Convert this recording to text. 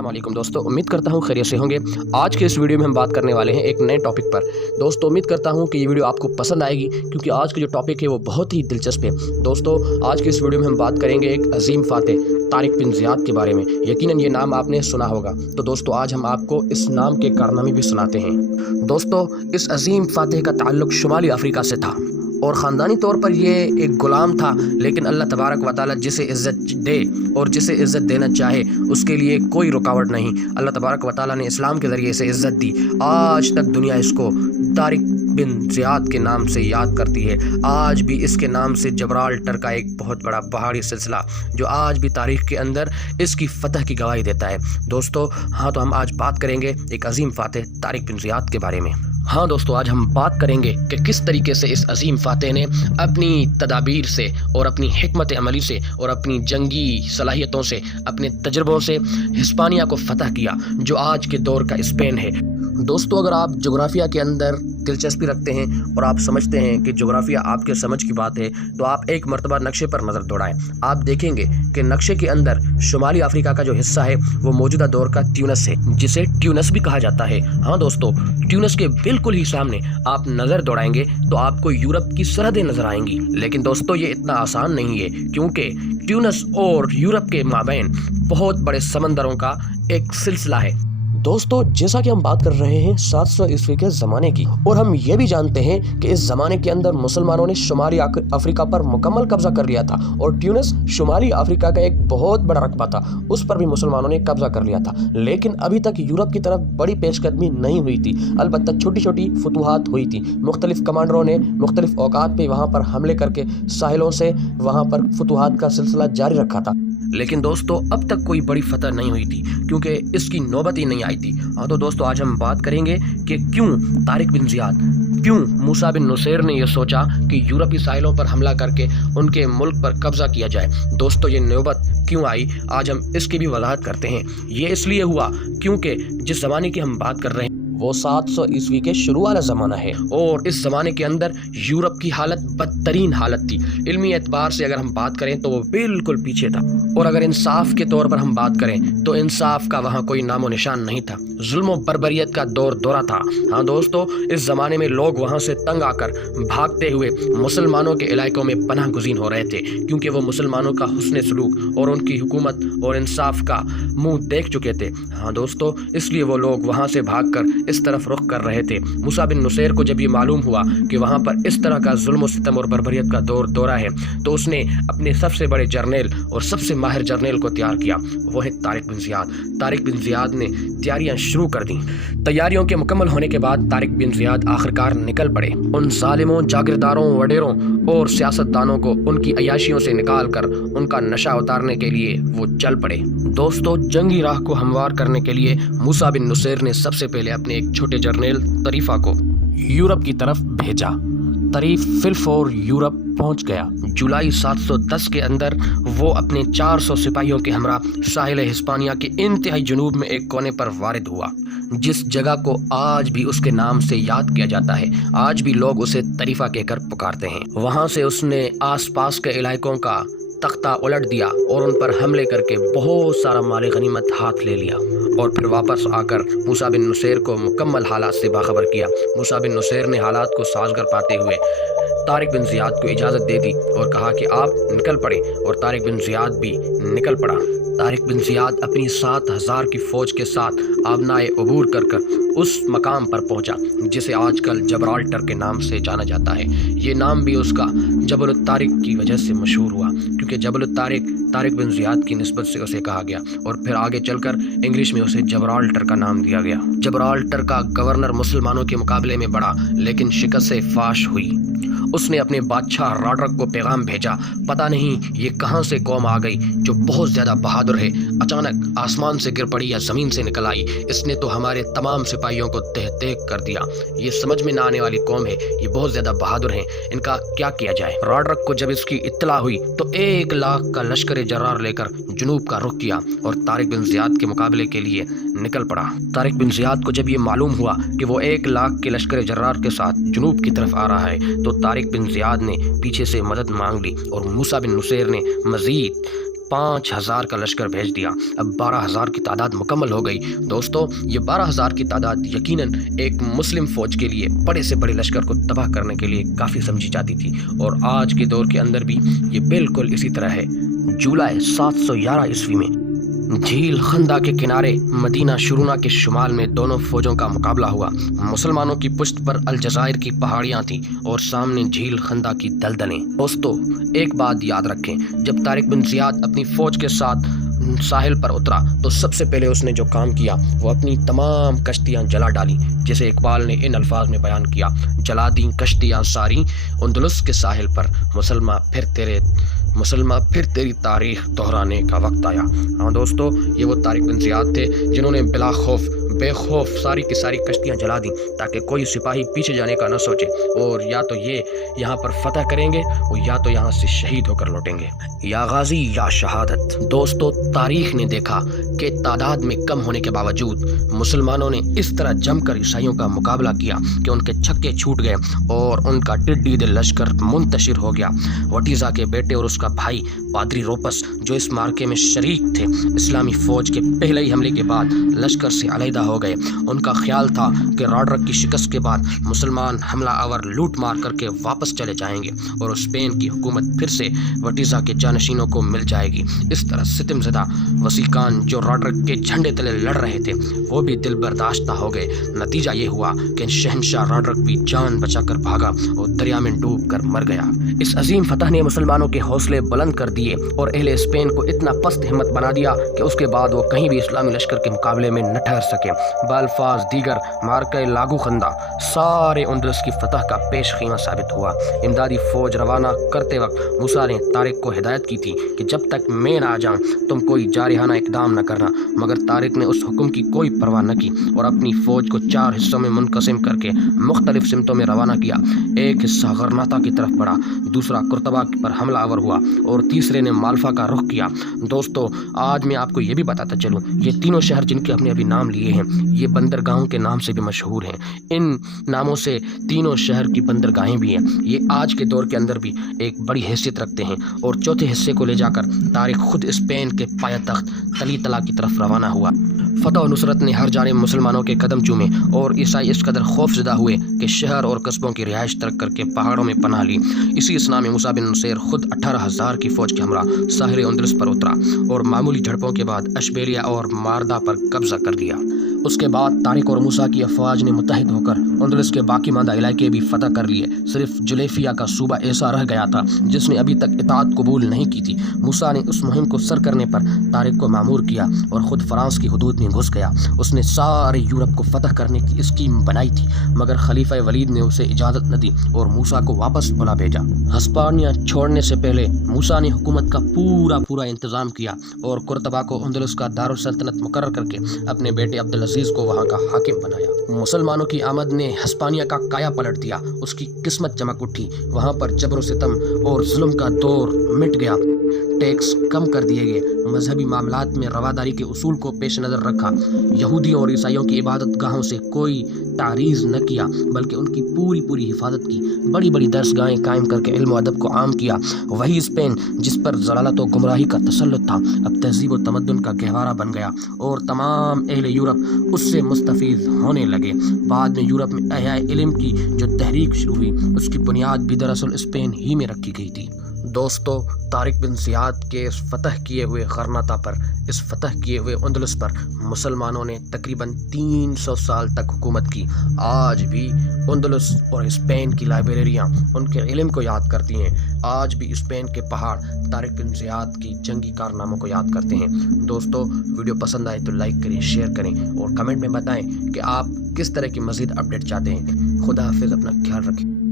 अस्सलाम वालेकुम दोस्तों, उम्मीद करता हूँ खैरियत से होंगे। आज के इस वीडियो में हम बात करने वाले हैं एक नए टॉपिक पर। दोस्तों उम्मीद करता हूँ कि ये वीडियो आपको पसंद आएगी, क्योंकि आज का जो टॉपिक है वो बहुत ही दिलचस्प है। दोस्तों आज के इस वीडियो में हम बात करेंगे एक अजीम फातेह तारिक बिन ज़ियाद के बारे में। यकीनन ये नाम आपने सुना होगा। तो दोस्तों आज हम आपको इस नाम के कारनामे भी सुनाते हैं। दोस्तों इस अजीम फातेह का ताल्लुक़ शुमाली अफ्रीका से था और ख़ानदानी तौर पर ये एक ग़ुलाम था, लेकिन अल्लाह तबारक व तआला जिसे इज़्ज़त दे और जिसे इज़्ज़त देना चाहे उसके लिए कोई रुकावट नहीं। अल्लाह तबारक व तआला ने इस्लाम के ज़रिए से इज़्ज़त दी। आज तक दुनिया इसको तारिक बिन ज़ियाद के नाम से याद करती है। आज भी इसके नाम से जबराल्टर का एक बहुत बड़ा पहाड़ी सिलसिला जो आज भी तारीख़ के अंदर इसकी फ़तह की गवाही देता है। दोस्तों हाँ, तो हम आज बात करेंगे एक अजीम फातेह तारिक बिन ज़ियाद के बारे में। हाँ दोस्तों, आज हम बात करेंगे कि किस तरीके से इस अजीम फातेह ने अपनी तदाबीर से और अपनी हिकमत अमली से और अपनी जंगी सलाहियतों से, अपने तजर्बों से हिस्पानिया को फ़तह किया, जो आज के दौर का स्पेन है। दोस्तों अगर आप जोग्राफिया के अंदर दिलचस्पी रखते हैं और आप समझते हैं कि जोग्राफिया आपके समझ की बात है, तो आप एक मरतबा नक्शे पर नज़र दौड़ाएं। आप देखेंगे कि नक्शे के अंदर शुमाली अफ्रीका का जो हिस्सा है वो मौजूदा दौर का ट्यूनस है, जिसे ट्यूनस भी कहा जाता है। हाँ दोस्तों, ट्यूनस के बिल्कुल ही सामने आप नज़र दौड़ाएंगे तो आपको यूरोप की सरहदें नज़र आएंगी। लेकिन दोस्तों ये इतना आसान नहीं है, क्योंकि ट्यूनस और यूरोप के माबैन बहुत बड़े समंदरों का एक सिलसिला है। दोस्तों जैसा कि हम बात कर रहे हैं 700 ईस्वी के ज़माने की, और हम ये भी जानते हैं कि इस ज़माने के अंदर मुसलमानों ने शुमाली अफ्रीका पर मुकम्मल कब्ज़ा कर लिया था, और ट्यूनिस शुमाली अफ्रीका का एक बहुत बड़ा रकबा था, उस पर भी मुसलमानों ने कब्ज़ा कर लिया था। लेकिन अभी तक यूरोप की तरफ बड़ी पेशकदमी नहीं हुई थी। अलबत्ता छोटी छोटी फतूहात हुई थी। मुख्तलिफ कमांडरों ने मुख्तलिफ औकात पे वहाँ पर हमले करके साहिलों से वहाँ पर फतूहात का सिलसिला जारी रखा था। लेकिन दोस्तों अब तक कोई बड़ी फतह नहीं हुई थी, क्योंकि इसकी नौबत ही नहीं आई थी। हाँ तो दोस्तों आज हम बात करेंगे कि क्यों तारिक बिन ज़ियाद, क्यों मूसा बिन नुसैर ने यह सोचा कि यूरोपी साहिलों पर हमला करके उनके मुल्क पर कब्ज़ा किया जाए। दोस्तों ये नौबत क्यों आई, आज हम इसकी भी वजाहत करते हैं। ये इसलिए हुआ क्योंकि जिस ज़माने की हम बात कर रहे हैं वो 700 ईस्वी के शुरू वाला ज़माना है, और इस ज़माने के अंदर यूरोप की हालत बदतरीन हालत थी। इल्मी एतबार से अगर हम बात करें तो वो बिल्कुल पीछे था, और अगर इंसाफ के तौर पर हम बात करें तो इंसाफ का वहाँ कोई नामो निशान नहीं था। जुल्म बर्बरियत का दौरा था। हाँ दोस्तों, इस ज़माने में लोग वहाँ से तंग आकर भागते हुए मुसलमानों के इलाकों में पनाह गुज़ीर हो रहे थे, क्योंकि वो मुसलमानों का हुस्न सलूक और उनकी हुकूमत और इंसाफ का मुँह देख चुके थे। हाँ दोस्तों, इसलिए वो लोग वहाँ से भाग कर इस तरफ रुख कर रहे थे। मूसा बिन नुसैर को जब ये मालूम हुआ कि वहाँ पर इस तरह का जुल्म सितम और बर्बरियत का दौरा है, तो उसने अपने सबसे बड़े जर्नल और सबसे माहिर जर्नल को तैयार किया, वो है Tariq bin Ziyad. Tariq bin Ziyad ने तैयारियां शुरू कर दी। तैयारियों के मुकम्मल होने के बाद तारिक बिन ज़ियाद आखिरकार निकल पड़े। उन जालिमों, जागीरदारों, वडेरों और सियासतदानों को उनकी अयाशियों से निकाल कर उनका नशा उतारने के लिए वो चल पड़े। दोस्तों जंगी राह को हमवार करने के लिए मूसा बिन नुसैर ने सबसे पहले अपने एक छोटे जर्नल तरीफा को यूरोप की तरफ भेजा। तरीफ फिलफौर यूरोप पहुंच गया। जुलाई 710 के अंदर वो अपने 400 सिपाहियों के हमरा साहिल हिस्पानिया के इंतहाई जनूब में एक कोने पर वारिद हुआ, जिस जगह को आज भी उसके नाम से याद किया जाता है। आज भी लोग उसे तरीफा कहकर पुकारते हैं। वहाँ से उसने आसपास के इलाकों का तख्ता उलट दिया और उन पर हमले करके बहुत सारा माल गनीमत हाथ ले लिया, और फिर वापस आकर मूसा बिन नुसैर को मुकम्मल हालात से बाखबर किया। मूसा बिन नुसैर ने हालात को साज़गर पाते हुए तारिक बिन ज़ियाद को इजाज़त दे दी और कहा कि आप निकल पड़े, और तारिक बिन ज़ियाद भी निकल पड़ा। तारिक बिन ज़ियाद अपनी 7000 की फ़ौज के साथ आबनाए अबूर कर उस मकाम पर पहुंचा जिसे आजकल जबराल्टर के नाम से जाना जाता है। ये नाम भी उसका जबल तारिक की वजह से मशहूर हुआ, क्योंकि जबल तारिक तारिक बिन ज़ियाद की निस्बत से उसे कहा गया, और फिर आगे चलकर इंग्लिश में उसे जबराल्टर का नाम दिया गया। जबराल्टर का गवर्नर मुसलमानों के मुकाबले में बढ़ा, लेकिन शिकस्त से फाश हुई। उसने अपने बादशाह रॉडरक को पैगाम भेजा, पता नहीं ये कहाँ से कौम आ गई जो बहुत ज़्यादा बहादुर है, अचानक आसमान से गिर पड़ी या ज़मीन से निकल आई। इसने तो हमारे तमाम सिपाहियों को तह तह कर दिया। ये समझ में ना आने वाली कौम है, ये बहुत ज़्यादा बहादुर हैं, इनका क्या किया जाए। रॉडरक को जब इसकी इत्तला हुई तो 1 लाख का लश्कर जर्रार लेकर जुनूब का रुख किया और तारिक बिन ज़ियाद के मुकाबले के लिए निकल पड़ा। तारिक बिन ज़ियाद को जब ये मालूम हुआ कि वो 1 लाख के लश्कर जर्रार के साथ जुनूब की तरफ आ रहा है, तो तारिक बिन ज़ियाद ने पीछे से मदद मांग ली, और मूसा बिन नुसैर ने मज़ीद 5000 का लश्कर भेज दिया। अब 12,000 की तादाद मुकम्मल हो गई। दोस्तों ये 12,000 की तादाद यकीनन एक मुस्लिम फ़ौज के लिए बड़े से बड़े लश्कर को तबाह करने के लिए काफ़ी समझी जाती थी, और आज के दौर के अंदर भी ये बिल्कुल इसी तरह है। जुलाई 711 ईस्वी में झील खंदा के किनारे मदीना शुरूना के शुमाल में दोनों फौजों का मुकाबला हुआ। मुसलमानों की पुश्त पर अलजज़ायर की पहाड़ियाँ थीं और सामने झील खंदा की दलदलें। दोस्तों एक बात याद रखें, जब तारिक बिन ज़ियाद अपनी फ़ौज के साथ साहिल पर उतरा तो सबसे पहले उसने जो काम किया वो अपनी तमाम कश्तियाँ जला डाली, जैसे इकबाल ने इन अल्फाज में बयान किया, जला दी कश्तियाँ सारी अंदलुस के साहिल पर, मुसलमा फिर तेरी तारीख दोहराने का वक्त आया। हाँ दोस्तों, ये वो तारिक बिन ज़ियाद थे जिन्होंने बिला खौफ बेखौफ सारी की सारी कश्तियाँ जला दी ताकि कोई सिपाही पीछे जाने का न सोचे, और या तो ये यहाँ पर फतह करेंगे और या तो यहाँ से शहीद होकर लौटेंगे, या गाजी या शहादत। दोस्तों तारीख ने देखा कि तादाद में कम होने के बावजूद मुसलमानों ने इस तरह जमकर ईसाइयों का मुकाबला किया कि उनके छक्के छूट गए और उनका टिड्डी दिल लश्कर मुंतशिर हो गया। वटीज़ा के बेटे और उसका भाई पादरी रोपस जो इस मार्के में शरीक थे, इस्लामी फ़ौज के पहले ही हमले के बाद लश्कर से अलहदा हो गए। उनका ख्याल था कि रॉड्रिक की शिकस्त के बाद मुसलमान हमला आवर लूट मार करके वापस चले जाएंगे और स्पेन की हुकूमत फिर से वटीज़ा के जानशीनों को मिल जाएगी। इस तरह सितमज़दा वसीकान जो रॉड्रिक के झंडे तले लड़ रहे थे वो भी दिल बर्दाश्त हो गए। नतीजा ये हुआ कि शहनशाह रॉड्रिक भी जान बचाकर भागा और दरिया में डूब कर मर गया। इस अजीम फतह ने मुसलमानों के हौसले बुलंद कर दिए और अहले स्पेन को इतना पस्त हिम्मत बना दिया कि उसके बाद वो कहीं भी इस्लामी लश्कर के मुकाबले में न ठहर सके। बाल्फाज दीगर मार्के लागू खंदा सारे अंदलुस की फतह का पेश कीमा साबित हुआ। इमदादी फौज रवाना करते वक्त मूसा ने तारिक को हिदायत की थी कि जब तक मैं ना आ जाऊं तुम कोई जारिहाना इकदाम न करना, मगर तारिक ने उस हुक्म की कोई परवाह न की और अपनी फौज को 4 हिस्सों में मुनकसिम करके मुख्तलिफ सिमतों में रवाना किया। एक हिस्सा गरनाता की तरफ बढ़ा, दूसरा कुर्तबा पर हमला आवर हुआ और तीसरे ने माल्फा का रुख किया। दोस्तों आज मैं आपको ये भी बताता चलूँ, ये तीनों शहर जिनके अपने अभी नाम लिए हैं ये बंदरगाहों के नाम से भी मशहूर हैं। इन नामों से तीनों शहर की बंदरगाहें भी हैं। ये आज के दौर के अंदर भी एक बड़ी हैसियत रखते हैं। और चौथे हिस्से को ले जाकर तारिक खुद स्पेन के पायतख्त तली तला की तरफ रवाना हुआ। फतह और नुसरत ने हर जानिब मुसलमानों के कदम चूमे और ईसाई इस कदर खौफजदा हुए कि शहर और कस्बों की रिहाइश तर्क करके पहाड़ों में पनाह ली। इसी असना में मूसा बिन नुसैर खुद 18,000 की फौज के हमरा साहिल अंदलुस पर उतरा और मामूली झड़पों के बाद अशबेलिया और मारदा पर कब्जा कर लिया। उसके बाद तारिक और मूसा की अफवाज ने मुत्तहिद होकर अंदलुस के बाकी मांदा इलाके भी फतह कर लिए। सिर्फ जुलेफिया का सूबा ऐसा रह गया था जिसने अभी तक इताअत कबूल नहीं की थी। मूसा ने उस मुहिम को सर करने पर तारिक को मामूर किया और ख़ुद फ्रांस की हदूद में घुस गया। उसने सारे यूरोप को फतह करने की स्कीम बनाई थी, मगर खलीफा वलीद ने उसे इजाज़त न दी और मूसा को वापस बुला भेजा। हिस्पानिया छोड़ने से पहले मूसा ने हुकूमत का पूरा इंतज़ाम किया और कुर्तबा को अंदलुस का दारुल सल्तनत मुकर्रर करके अपने बेटे अब्दुल अजीज को वहाँ का हाकिम बनाया। मुसलमानों की आमद ने हिस्पानिया का काया पलट दिया। उसकी किस्मत चमक उठी। वहाँ पर जबर सितम और जुल्म का दौर मिट गया। टैक्स कम कर दिए गए। मजहबी मामलात में रवादारी के उसूल को पेश नज़र रखा। यहूदियों और ईसाइयों की इबादत गाहों से कोई तारीज़ न किया, बल्कि उनकी पूरी हिफाजत की। बड़ी बड़ी दरसगाहें कायम करके इल्म अदब को आम किया। वही स्पेन जिस पर ज़लालत व गुमराही का तसल्लुत था अब तहजीब व तमद्दुन का गहवारा बन गया और तमाम अहले यूरोप उससे मुस्तफ़ीज़ होने लगे। बाद में यूरोप में अहयाए इल्म की जो तहरीक शुरू हुई उसकी बुनियाद भी दरअसल स्पेन ही में रखी गई थी। दोस्तों तारिक बिन ज़ियाद के इस फतह किए हुए गरनाता पर, इस फतह किए हुए अंदलुस पर मुसलमानों ने तकरीबन 300 साल तक हुकूमत की। आज भी अंदलुस और स्पेन की लाइब्रेरियाँ उनके इल्म को याद करती हैं। आज भी स्पेन के पहाड़ तारिक बिन ज़ियाद की जंगी कारनामों को याद करते हैं। दोस्तों वीडियो पसंद आए तो लाइक करें, शेयर करें और कमेंट में बताएं कि आप किस तरह की मज़ीद अपडेट चाहते हैं। खुदा हाफिज़, अपना ख्याल रखें।